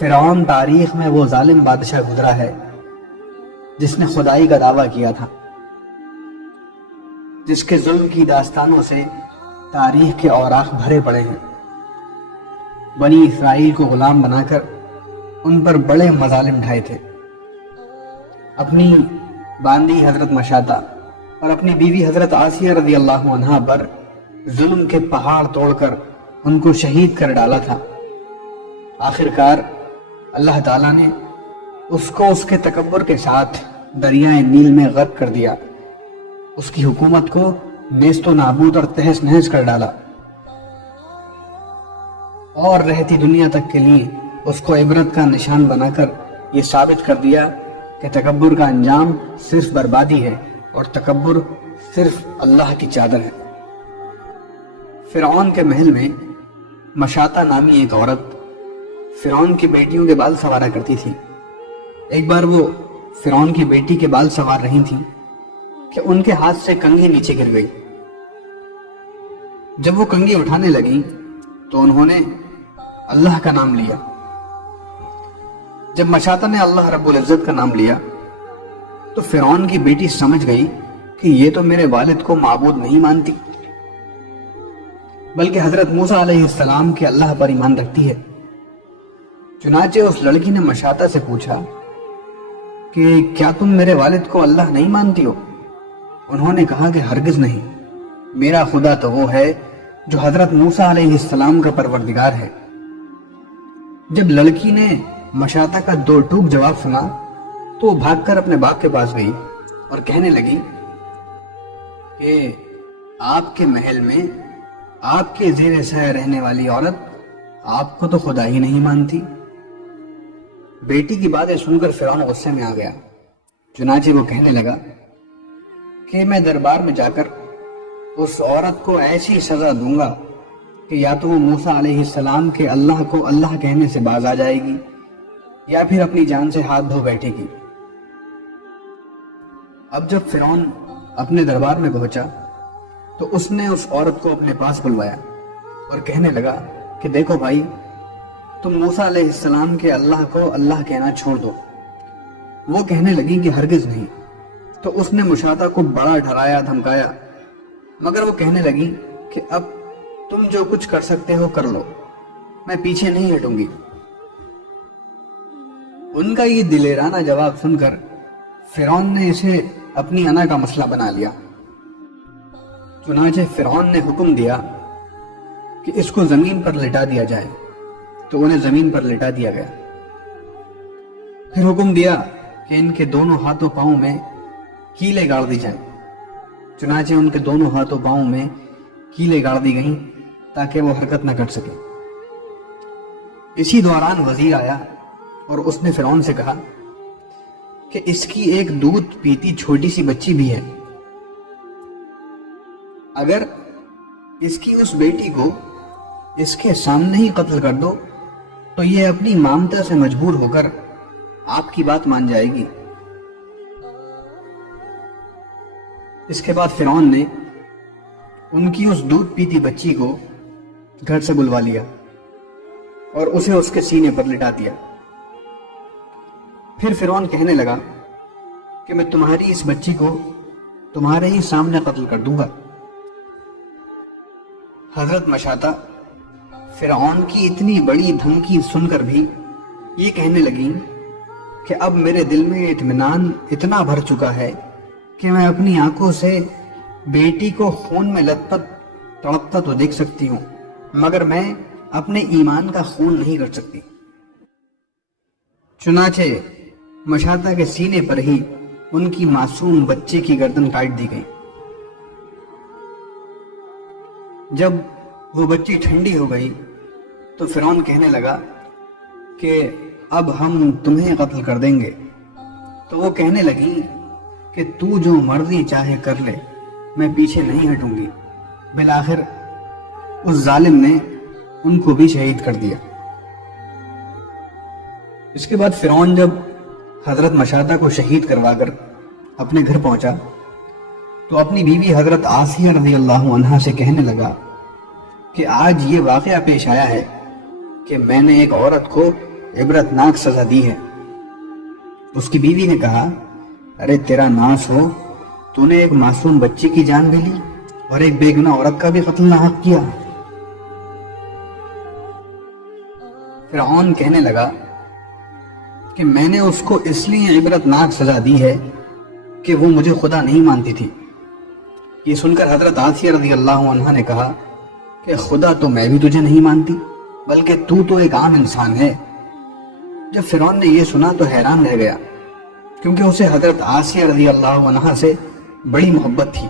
فرعون تاریخ میں وہ ظالم بادشاہ گزرا ہے جس نے خدائی کا دعویٰ کیا تھا، جس کے ظلم کی داستانوں سے تاریخ کے اوراق بھرے پڑے ہیں۔ بنی اسرائیل کو غلام بنا کر ان پر بڑے مظالم ڈھائے تھے۔ اپنی باندی حضرت مشاطہ اور اپنی بیوی حضرت آسیہ رضی اللہ عنہا پر ظلم کے پہاڑ توڑ کر ان کو شہید کر ڈالا تھا۔ آخرکار اللہ تعالیٰ نے اس کو اس کے تکبر کے ساتھ دریائے نیل میں غرق کر دیا، اس کی حکومت کو نیست و نابود اور تہس نہس کر ڈالا، اور رہتی دنیا تک کے لیے اس کو عبرت کا نشان بنا کر یہ ثابت کر دیا کہ تکبر کا انجام صرف بربادی ہے اور تکبر صرف اللہ کی چادر ہے۔ فرعون کے محل میں مشاطہ نامی ایک عورت فرعون کی بیٹیوں کے بال سنوارا کرتی تھی۔ ایک بار وہ فرعون کی بیٹی کے بال سنوار رہی تھی کہ ان کے ہاتھ سے کنگھی نیچے گر گئی۔ جب وہ کنگھی اٹھانے لگی تو انہوں نے اللہ کا نام لیا۔ جب مشاطہ نے اللہ رب العزت کا نام لیا تو فرعون کی بیٹی سمجھ گئی کہ یہ تو میرے والد کو معبود نہیں مانتی، بلکہ حضرت موسیٰ علیہ السلام کے اللہ پر ایمان رکھتی ہے۔ چنانچہ اس لڑکی نے مشاطہ سے پوچھا کہ کیا تم میرے والد کو اللہ نہیں مانتی ہو؟ انہوں نے کہا کہ ہرگز نہیں، میرا خدا تو وہ ہے جو حضرت موسیٰ علیہ السلام کا پروردگار ہے۔ جب لڑکی نے مشاطہ کا دو ٹوک جواب سنا تو وہ بھاگ کر اپنے باپ کے پاس گئی اور کہنے لگی کہ آپ کے محل میں آپ کے زیر سایہ رہنے والی عورت آپ کو تو خدا ہی نہیں مانتی۔ بیٹی کی باتیں سن کر فرعون غصے میں آ گیا، چنانچہ وہ کہنے لگا کہ میں دربار میں جا کر اس عورت کو ایسی سزا دوں گا کہ یا تو وہ موسیٰ علیہ السلام کے اللہ کو اللہ کہنے سے باز آ جائے گی یا پھر اپنی جان سے ہاتھ دھو بیٹھے گی۔ اب جب فرعون اپنے دربار میں پہنچا تو اس نے اس عورت کو اپنے پاس بلوایا اور کہنے لگا کہ دیکھو بھائی، تم موسیٰ علیہ السلام کے اللہ کو اللہ کہنا چھوڑ دو۔ وہ کہنے لگی کہ ہرگز نہیں۔ تو اس نے مشاطہ کو بڑا ڈرایا دھمکایا، مگر وہ کہنے لگی کہ اب تم جو کچھ کر سکتے ہو کر لو، میں پیچھے نہیں ہٹوں گی۔ ان کا یہ دلیرانہ جواب سن کر فرعون نے اسے اپنی انا کا مسئلہ بنا لیا۔ چنانچہ فرعون نے حکم دیا کہ اس کو زمین پر لٹا دیا جائے، تو انہیں زمین پر لٹا دیا گیا۔ پھر حکم دیا کہ ان کے دونوں ہاتھوں پاؤں میں کیلیں گاڑ دی جائیں۔ چنانچہ ان کے دونوں ہاتھوں پاؤں میں کیلیں گاڑ دی گئیں تاکہ وہ حرکت نہ کر سکے۔ اسی دوران وزیر آیا اور اس نے فرعون سے کہا کہ اس کی ایک دودھ پیتی چھوٹی سی بچی بھی ہے، اگر اس کی اس بیٹی کو اس کے سامنے ہی قتل کر دو تو یہ اپنی مامتا سے مجبور ہو کر آپ کی بات مان جائے گی۔ اس کے بعد فرعون نے ان کی اس دودھ پیتی بچی کو گھر سے بلوا لیا اور اسے اس کے سینے پر لٹا دیا۔ پھر فرعون کہنے لگا کہ میں تمہاری اس بچی کو تمہارے ہی سامنے قتل کر دوں گا۔ حضرت مشاطہ فرعون کی اتنی بڑی دھمکی سن کر بھی یہ کہنے لگی کہ اب میرے دل میں اطمینان اتنا بھر چکا ہے کہ میں اپنی آنکھوں سے بیٹی کو خون میں لت پت تڑپتا تو دیکھ سکتی ہوں، مگر میں اپنے ایمان کا خون نہیں کر سکتی۔ چنانچہ مشاطہ کے سینے پر ہی ان کی معصوم بچے کی گردن کاٹ دی گئی۔ جب وہ بچی ٹھنڈی ہو گئی تو فرعون کہنے لگا کہ اب ہم تمہیں قتل کر دیں گے۔ تو وہ کہنے لگی کہ تو جو مرضی چاہے کر لے، میں پیچھے نہیں ہٹوں گی۔ بالآخر اس ظالم نے ان کو بھی شہید کر دیا۔ اس کے بعد فرعون جب حضرت مشاطہ کو شہید کروا کر اپنے گھر پہنچا تو اپنی بیوی حضرت آسیہ رضی اللہ عنہا سے کہنے لگا کہ آج یہ واقعہ پیش آیا ہے کہ میں نے ایک عورت کو इबरतनाक सजा दी है। उसकी बीवी ने कहा, अरे तेरा नाश हो, तूने एक मासूम बच्ची की जान भी ली और एक बेगुनाह औरत का भी कत्ल नाहक किया। फिरौन कहने लगा कि मैंने उसको इसलिए इबरतनाक सजा दी है कि वो मुझे खुदा नहीं मानती थी। ये सुनकर हजरत आसिया रज़ी अल्लाह अन्हा ने कहा कि खुदा तो मैं भी तुझे नहीं मानती, बल्कि तू तो एक आम इंसान है। जब फिरौन ने यह सुना तो हैरान रह गया, क्योंकि उसे हजरत आसिया रज़ी अल्लाह अन्हा से बड़ी मोहब्बत थी।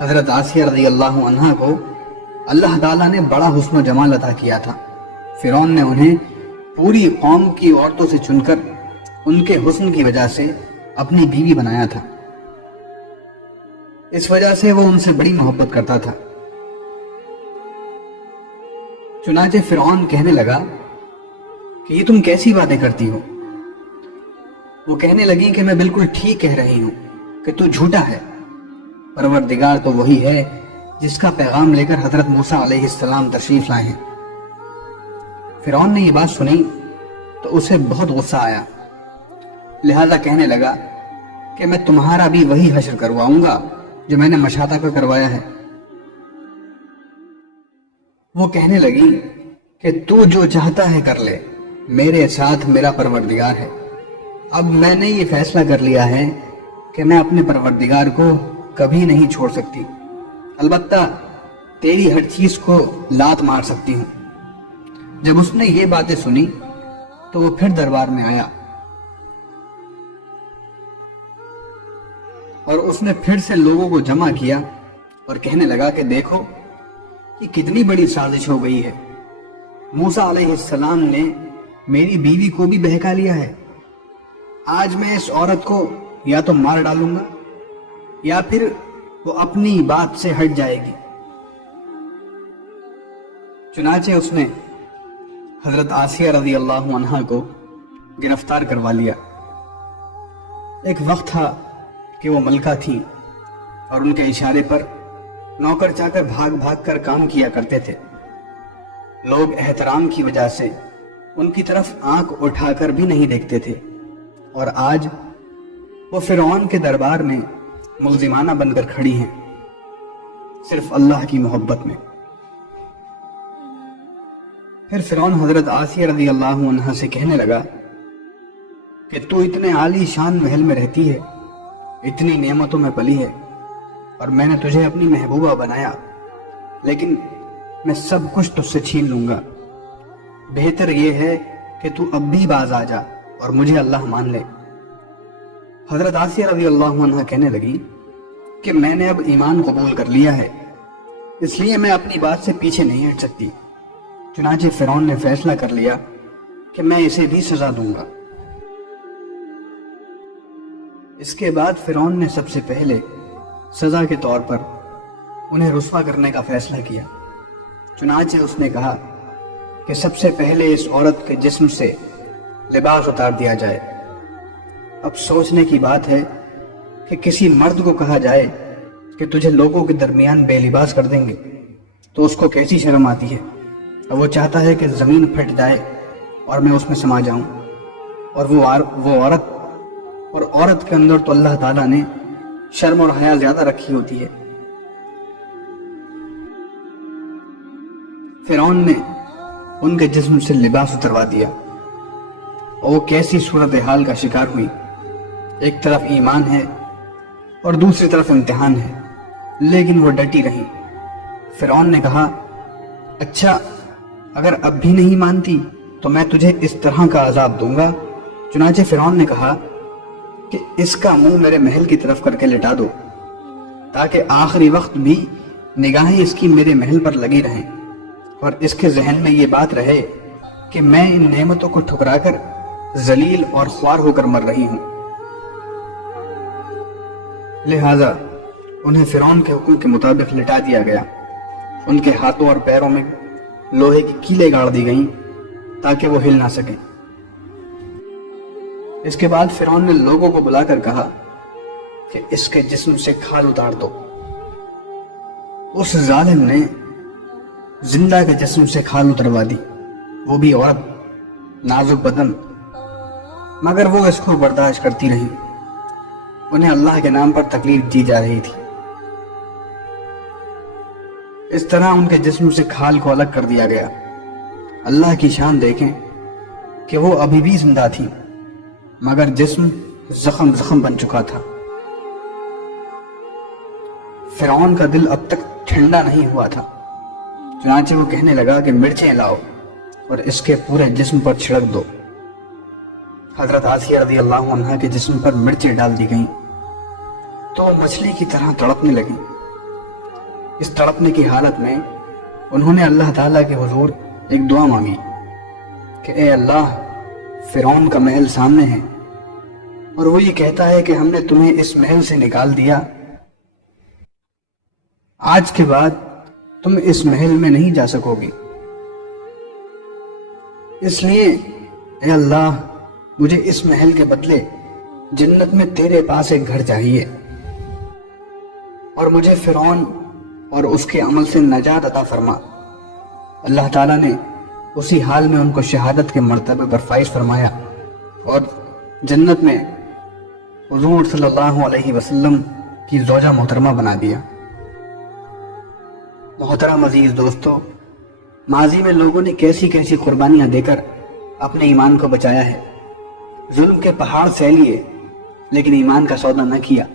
हजरत आसिया रज़ी अल्लाह अन्हा को अल्लाह ताला ने बड़ा हुस्न जमाल अता किया था। फिरौन ने उन्हें पूरी कौम की औरतों से चुनकर उनके हुस्न की वजह से अपनी बीवी बनाया था। इस वजह से वो उनसे बड़ी मोहब्बत करता था। चुनाचे फिरौन कहने लगा कि ये तुम कैसी बातें करती हो। वो कहने लगी कि मैं बिल्कुल ठीक कह रही हूं कि तू झूठा है। परवरदिगार तो वही है जिसका पैगाम लेकर हजरत मूसा अलैहिस्सलाम तशरीफ लाए हैं। फिरौन ने ये बात सुनी तो उसे बहुत गुस्सा आया, लिहाजा कहने लगा कि मैं तुम्हारा भी वही हश्र करवाऊंगा जो मैंने मशाता का करवाया है। वो कहने लगी कि तू जो चाहता है कर ले, मेरे साथ मेरा परवरदिगार है। अब मैंने ये फैसला कर लिया है कि मैं अपने परवरदिगार को कभी नहीं छोड़ सकती। अलबत्ता तेरी हर चीज को लात मार सकती हूँ। जब उसने ये बातें सुनी तो वो फिर दरबार में आया और उसने फिर से लोगों को जमा किया और कहने लगा कि देखो कि कितनी बड़ी साजिश हो गई है। मूसा अलैहिस्सलाम ने मेरी बीवी को भी बहका लिया है। आज मैं इस औरत को या तो मार डालूंगा या फिर वो अपनी बात से हट जाएगी। चुनाचे उसने हजरत आसिया रज़ी अल्लाह अन्हा को गिरफ्तार करवा लिया। एक वक्त था कि वो मलका थी और उनके इशारे पर नौकर चाकर भाग भाग कर काम किया करते थे। लोग एहतराम की वजह से उनकी तरफ आंख उठाकर भी नहीं देखते थे, और आज वो फिरौन के दरबार में मुल्जिमाना बनकर खड़ी हैं, सिर्फ अल्लाह की मोहब्बत में। फिर फिरौन हजरत आसिया रज़ी अल्लाह अन्हा से कहने लगा कि तू इतने आली शान महल में रहती है, इतनी नेमतों में पली है, और मैंने तुझे अपनी महबूबा बनाया, लेकिन मैं सब कुछ तुझसे छीन लूंगा। बेहतर यह है कि तू अब भी बाज आ जा और मुझे अल्लाह मान ले। हजरत आसिया रज़ी अल्लाह अन्हा कहने लगी कि मैंने अब ईमान कबूल कर लिया है, इसलिए मैं अपनी बात से पीछे नहीं हट सकती। चुनाचे फिरौन ने फैसला कर लिया कि मैं इसे भी सजा दूंगा। इसके बाद फिरौन ने सबसे पहले सजा के तौर पर उन्हें रुस्वा करने का फैसला किया। चुनाचे उसने कहा कि सबसे पहले इस औरत के जिस्म से लिबास उतार दिया जाए। अब सोचने की बात है कि किसी मर्द को कहा जाए कि तुझे लोगों के दरमियान बेलिबास कर देंगे तो उसको कैसी शर्म आती है। अब वो चाहता है कि जमीन फट जाए और मैं उसमें समा जाऊं, और वो औरत के अंदर तो अल्लाह ताला ने शर्म और हया ज्यादा रखी होती है। फिरौन ने उनके जिस्म से लिबास उतरवा दिया और वो कैसी सूरत हाल का शिकार हुई। एक तरफ ईमान है और दूसरी तरफ इम्तिहान है, लेकिन वो डटी रही। फिरौन ने कहा, अच्छा अगर अब भी नहीं मानती तो मैं तुझे इस तरह का अजाब दूंगा। चुनाचे फिरौन ने कहा कि इसका मुंह मेरे महल की तरफ करके लिटा दो, ताकि आखिरी वक्त भी निगाहें इसकी मेरे महल पर लगी रहें और इसके जहन में ये बात रहे कि मैं इन नेमतों को ठुकराकर जलील और ख्वार होकर मर रही हूं। लिहाजा उन्हें फिरौन के हुक्म के मुताबिक लिटा दिया गया। उनके हाथों और पैरों में लोहे की कीलें गाड़ दी गईं ताकि वो हिल ना सके। इसके बाद फिरौन ने लोगों को बुलाकर कहा कि इसके जिस्म से खाल उतार दो। उस जालिम ने जिंदा के जिस्म से खाल उतरवा दी, वो भी औरत नाजुक बदन, मगर वो इसको बर्दाश्त करती रही। उन्हें अल्लाह के नाम पर तकलीफ दी जा रही थी। इस तरह उनके जिस्म से खाल को अलग कर दिया गया। अल्लाह की शान देखें कि वो अभी भी जिंदा थी, मगर जिस्म जख्म जख्म बन चुका था। फिरौन का दिल अब तक ठंडा नहीं हुआ था। चुनांचे वो कहने लगा कि मिर्चें लाओ और इसके पूरे जिस्म पर छिड़क दो। हजरत आसिया रज़ी अल्लाह अन्हा के जिस्म पर मिर्चें डाल दी गईं तो वो मछली की तरह तड़पने लगी। इस तड़पने की हालत में उन्होंने अल्लाह ताला के हुजूर एक दुआ मांगी कि ए अल्लाह, फिरौन का महल सामने है और वो ये कहता है कि हमने तुम्हें इस महल से निकाल दिया, आज के बाद तुम इस महल में नहीं जा सकोगी। इसलिए ए अल्लाह, मुझे इस महल के बदले जन्नत में तेरे पास एक घर चाहिए और मुझे फिरौन और उसके अमल से नजात अता फरमा। अल्लाह ताला ने उसी हाल में उनको शहादत के मर्तबे पर फाइज फरमाया और जन्नत में हुजूर सल्लल्लाहु अलैहि वसल्लम की ज़ौजा मोहतरमा बना दिया। मोहतरम अजीज दोस्तों, माजी में लोगों ने कैसी कैसी कुर्बानियां देकर अपने ईमान को बचाया है। जुल्म के पहाड़ फैलिए लेकिन ईमान का सौदा न किया।